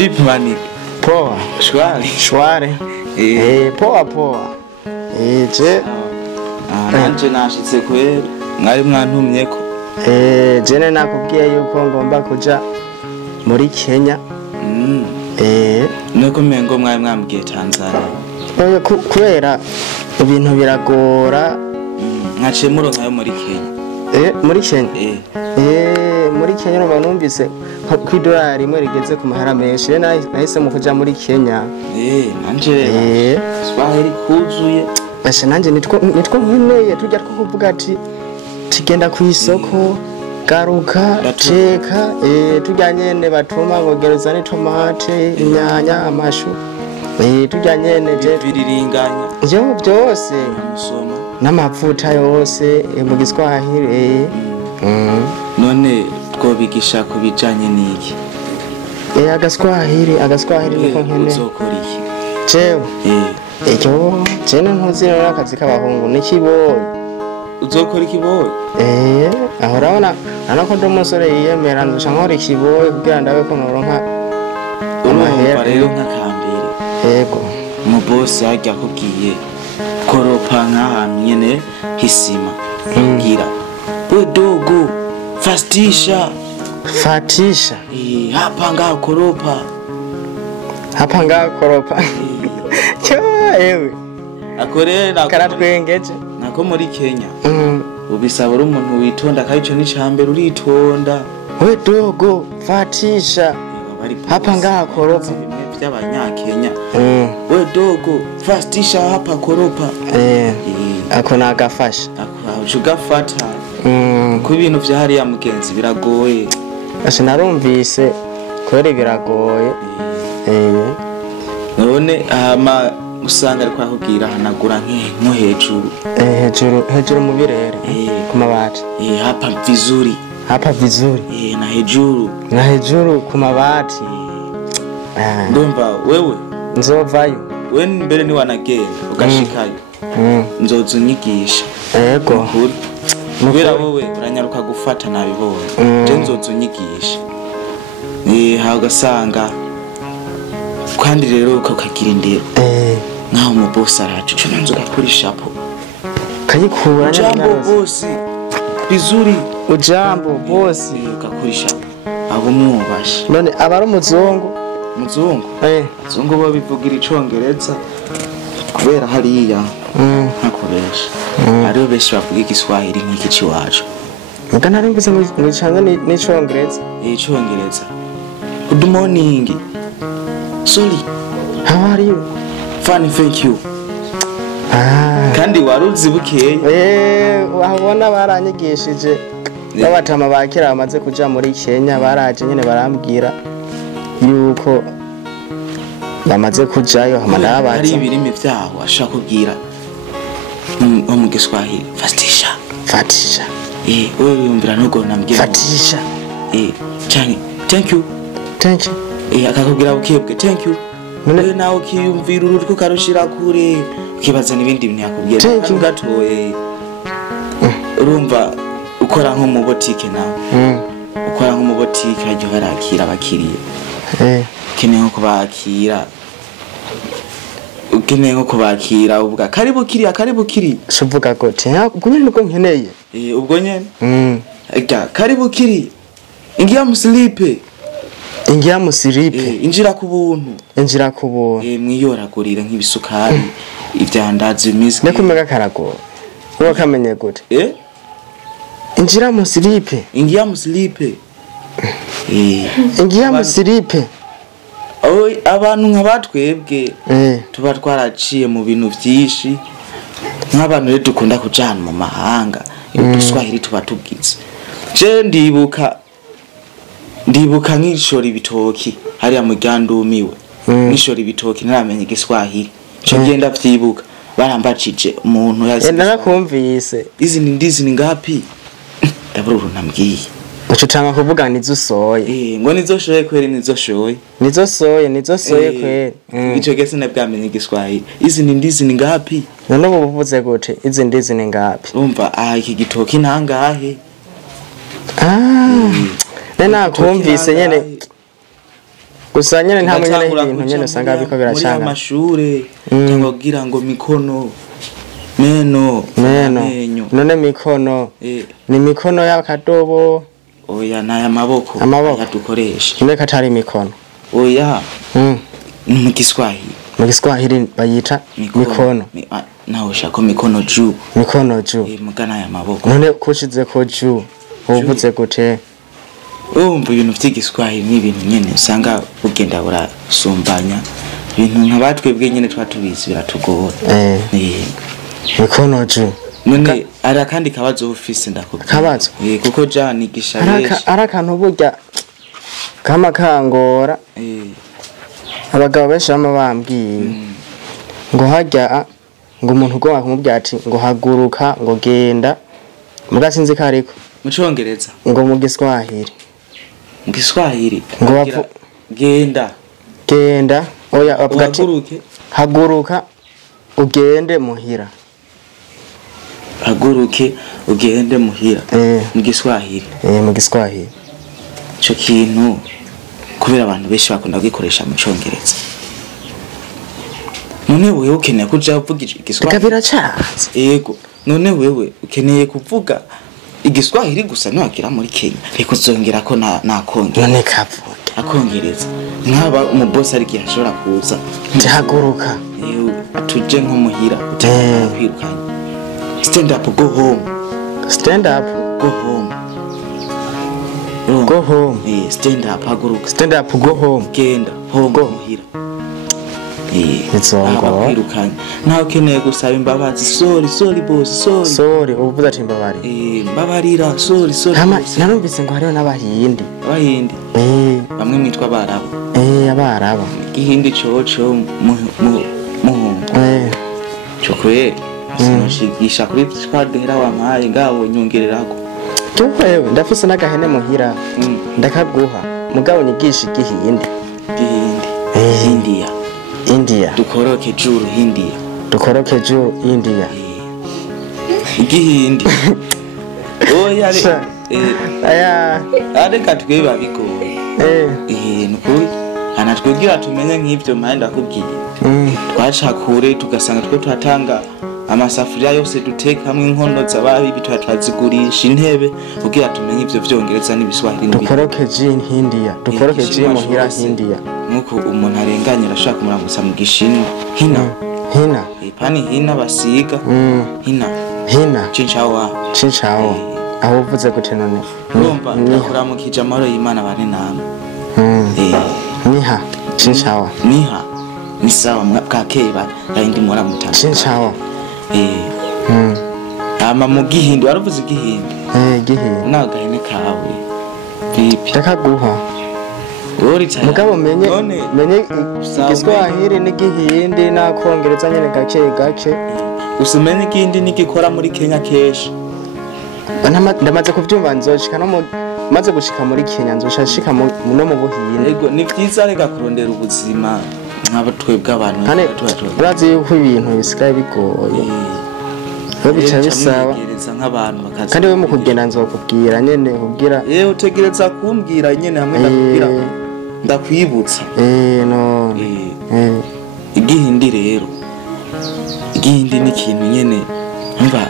Vipi mani? Poa. Shwari. Shwari. Poa. Je. Nanje nashitse kwera. Mwari mwantumyeko. Jene nakubwiye yuko ngomba kuja muri Kenya. Nuko mengo mwari mwambwiye Tanzania. Kubera ibintu biragora. Nkaciye muronkayo muri Kenya. Muri Kenya. Muri Kenya numvise kw'idolari rimwe rigeze ku mahera menshi. Nahise mu kuja muri Kenya. Nanje. Swahili kuzuye. Bashe nanje nitwo nkeneye tujya kuvuga ati tigenda ku isoko garuka teka tujya nyene batuma ngo gereza ni tomate inyanya amashu tujya nyene je biriringanya yo byose musoma n'amavuta yose mu Giswahili none twobigisha kubijanye niki agaswahili niko nkene uzokora iki jewe Ejo jene ntuzira akazi k'abahungu nikiboye uzokora ikiboye aho urabona nanako ndo umusore yiyemera ndusha nkora ikiboye kugira ndabe ko noronka amahera rero nk'akambere yego mu boss yajya kubwiye koropa nk'ahantu nyene hisima ngira we dogo fatisha hapa ngaho koropa ewe akorera karatwengeje nako muri Kenya ubisaba uri umuntu witonda kandi ico ni cambere uritonda we dogo fatisha hapa ngaha koropa by'abanyakenya we dogo fatisha hapa koropa ako nagafasha ugafata ku ibintu vyahariya mugenzi biragoye ase narumvise kwere biragoye none usanga ariko akubwira hanagura nko hejuru mu birere ku mabati hapa vizuri na hejuru ku mabati ndumva wewe nzovayo we mbere ni wanagenda ugashikayo nzoza unyigisha yego kubera wowe uranyaruka gufata nabibonye je nzoza unyigisha ugasanga kandi rero ukagira indero naho mu boss aracu cyo nanzo gakora ishapo kayikura jambo boss bizuri ujambo boss gakora ishapo abo mwubashe none abari umuzungu muzungu bo bivugira icongereza kubera hariya ntakoresha ariyo beshi bavuga igiswahili nk'iki ciwacu muga narumvise ngicanga n'icongereza icongereza good morning sorry how are you fine thank you kandi waruzi bukeye wabona baranyigishije babatama bakira bamaze kuja muri Kenya baraje nyene barambwira yuko bamaze kujayo hamadabaza hari ibirimi vyaho ashaka kubwira mu Giswahili fatisha wewe yumvira nugo nambwira fatisha cyane thank you akakubwira ukebwe thank you none nawe ukiyumvira urutwe karushira kure ukibaza n'ibindi bintu yakubwira gatoye urumva ukora nko mu boutique nawe ukora nko mu boutique ajyo barakira abakiriye keneye nko kubakira uvuga karibu kiri suvuga gote ubwo nyene nuko nkeneye ubwo nyene karibu kiri ingia musilipe injira ku buntu mwiyoragurira nk'ibisukari ivyandazi imizi nekumega karago uwo kamenye gute injira musilipe abantu nk'abatwebwe tuba twaraciye mu bintu vyinshi nk'abantu rero dukunda kujana mu mahanga Igiswahili tuba tubwize je ndibuka nk'ishora ibitoki hariya mu ryandumiwe nk'ishora ibitoki ntaramenye Igiswahili cyo genda vyibuka barambacije umuntu yazi narakumvise izi ni ngapi ndabura urunambwiye ucutanga kuvuga nizosoye ngo nizoshoye kweri nizosoye kweri ico gese nabwamenye Igiswahili izi ni ngapi none buvuze gute izi ndizi ni ngapi urumva iki gitoki nangahe nakumvise nyene gusa nyene nta munyene ibintu nyene usanga biko biracana muri amashure cyangwa kugira ngo mikono meno none mikono ni mikono y'akadobo oya naya maboko yadukoresha kimwe katari mikono oya mu Kiswahili bayita mikono naho shako mikono juu mugana ya maboko none kushize ko juu uvuze gute umva ibintu by'igiswahili ni ibintu nyene usanga ugenda burasumbanya ibintu nkabatwebwe nyene twatubizi biratugora mikono juu none ara kandi kabazo office ndakubwira kabazo kuko jani gisharesha arakantu burya kama kangora abagabo benshi bambwiye ngo hajya ngo umuntu ugomba kumubwira ati ngo haguruka ngo genda muga sinzi ko ariko mu Congereza ngo mu Giswahili ngo genda oya avuga ati haguruka ugende muhira haguruke ugende muhira mu Giswahili cyo kintu kubera abantu benshi bakunda gikoresha mu Congereza none wewe ukeneye kuja uvuga igiswahili kabira cyatse yego none wewe ukeneye kuvuga igiswahili gusa nwagira muri Kenya reko zongera ko nakongera none kavuga akongereza nkaba umuboss ari gihashora kuza haguruka tuje nko muhira kwirukanye stand up go home stand up stand up go home genda home muhira Nitsongo kwirukanye naho keneye gusaba imbabazi sorry boss sorry uvuze ati mbabari mbabarira sorry narumvise ngo hariho n'abahindi bamwe mwitwa abarabu abarabu igihindi coco muhungu cyo kweli sinoshigisha kuri twadera wampaye ngabo nyongererako wewe ndafise n'agahene muhira ndakaguha mugabo nyigisha igihindi India dukoroke juru India igihindi oya aya areka tweba bigoye nukuri anatwigira tumenye nk'ivyo mpande akubwiye twacakure tugasanga twe twatanga amasafuriya yose dutekamwe inkono zababi bitwazigurisha intebe kugira tumenye ivyo vyongereza n'ibiswahili dukoroke India muhira India nuko umuntu arenganye arashaka kumuramutsa mu gishinwa hina pani hina basiga hina cincawa aho uvuze gute none urumva ndakuramukije amahoro y'Imana bane namwe niha cincawa ni sawa mwakake bayindi muramutana cincawa ama mu gihindi waravuze igihindi gihindi nagahene kawe pipi ndakaguha mugabo menye igiswahili n'igihindi nakongereza nyene gake usumenye igihindi n'igikora muri Kenya keshi ndamaze kuvyumva nzoshika no maze gushika muri Kenya nzoshika no mu Buhinde yego ni vyiza reka kurondera ubuzima nk'abo twebwe abantu urazi yuko ibintu bisigaye bigoye bica bisaba kandi we mu kugenda nzokubwira nyene kugira utegereza kumbwira nyene hamwe ndakubwira ndakwibutsa no igihindi rero igihindi ni ikintu nyene umva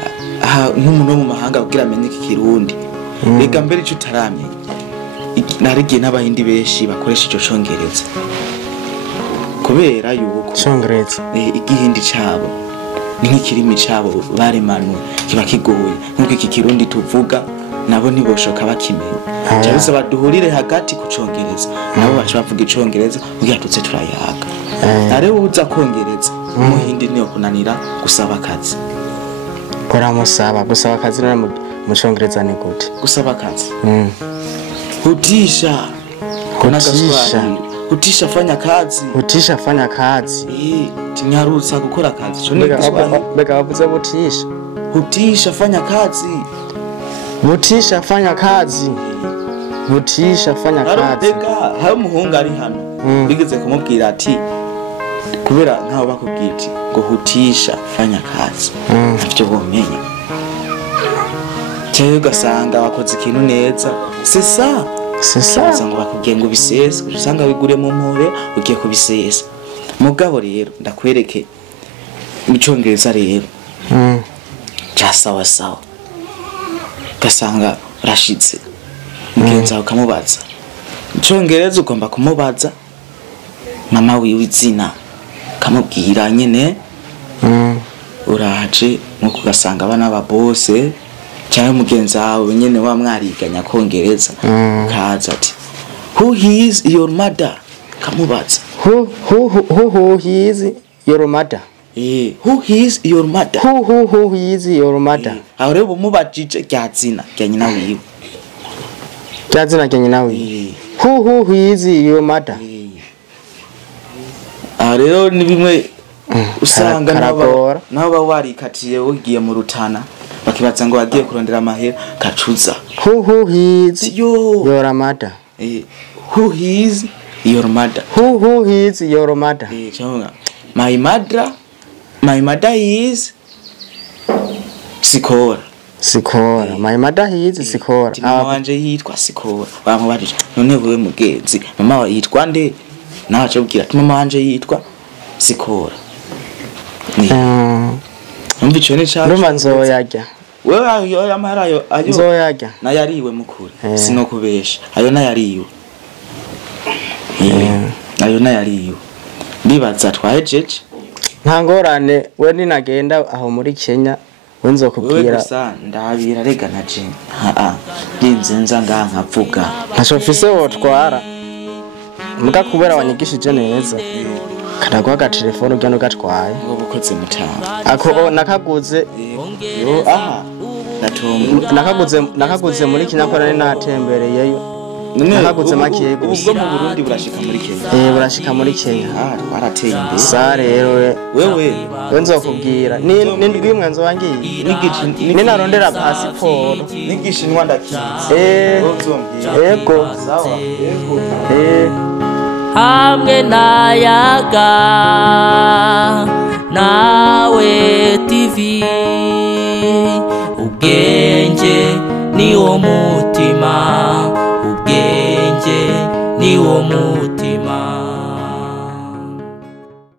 nk'umuntu mu mahanga kugira amenye ikirundi rega mbere ico utaramye narigiye n'abahindi benshi bakoresha ico Congereza kubera yuko Congereza igihindi cabo ni nk'ikirimi cabo baremanuwe kiba kigoye nk'uko iki kirundi tuvuga nabo ntiboshoka bakimenya cyangwa baduhurire hagati ku Congereza nabo baca bavuga icongereza kugira tutse turayaga are uza kongereza umuhindi niyo kunanira gusaba akazi musaba gusaba akazi na mu Congereza ni gute gusaba akazi hutisha fanya kazi tinyarutsa gukora akazi cyo bega bavuze hutisha fanya kazi hari umuhungu ari hano bigeze kumubwira ati kubera nkaho bakubwira ati ngo hutisha fanya kazi navyo bomenya cyangwa ugasanga wakoze ikintu neza sesa sesa ngo bakubwiye ngo bisesa usanga bigure mu mpore ugiye kubisesa mugabo rero ndakwereke mu cyongereza rero sawa gasanga rashitse mugenza ukamubaza mu cyongereza ugomba kumubaza mama wiwe izina kamubwira nyene uraje nko kugasanga abana ba bose cyangwa mugenza wawe nyene wa mwariganya kongereza kaza ati who is your mother kamubaza who is your mother who is your mother who is your mother aho rero mubajije ryazina rya nyina wiwe ryazina rya nyina wiwe who is your mother aho rero ni bimwe usanga nabo warikatiye ugiye mu Rutana bakibaza ngo bagiye kurondera amahera kacuza who is your mother who is your mother who is your mother chonga my mother is Sikora my mother is Sikora mama wanje yitwa Sikora bamubajije none wewe mugenzi mama wa yitwa nde nawe acabwira ati mama wanje yitwa Sikora umva cyo ne cyane ndumva nzoyajya wewe ayo amahera ayo nzoyajya nayariwe mukuri sinokubesha ayo nayariwe ayo nayariwe ndibaza twahejeje nta ngorane we ninagenda aho muri Kenya we nzokubwira gusa ndabira rega na je ninzenza nkavuga ntashofise wotwara muga kubera wanyigishije neza kadagwa ga telefone ujya no gatwaye ngo bukoze mutanga ako nakaguze nakaguze muri Kenya ko nari natembereyeyo nakaguze makego ubwo mu Burundi burashika muri Kenya burashika muri Kenya warateye imbere sa rero wewe nzokubwira ni ndwimwe nzowangiye ni narondera passport nigishinwa ndakizi yego sawa yego hamwe nayaga nawe TV ubwenge ni wo mutima ubwenge ni wo mutima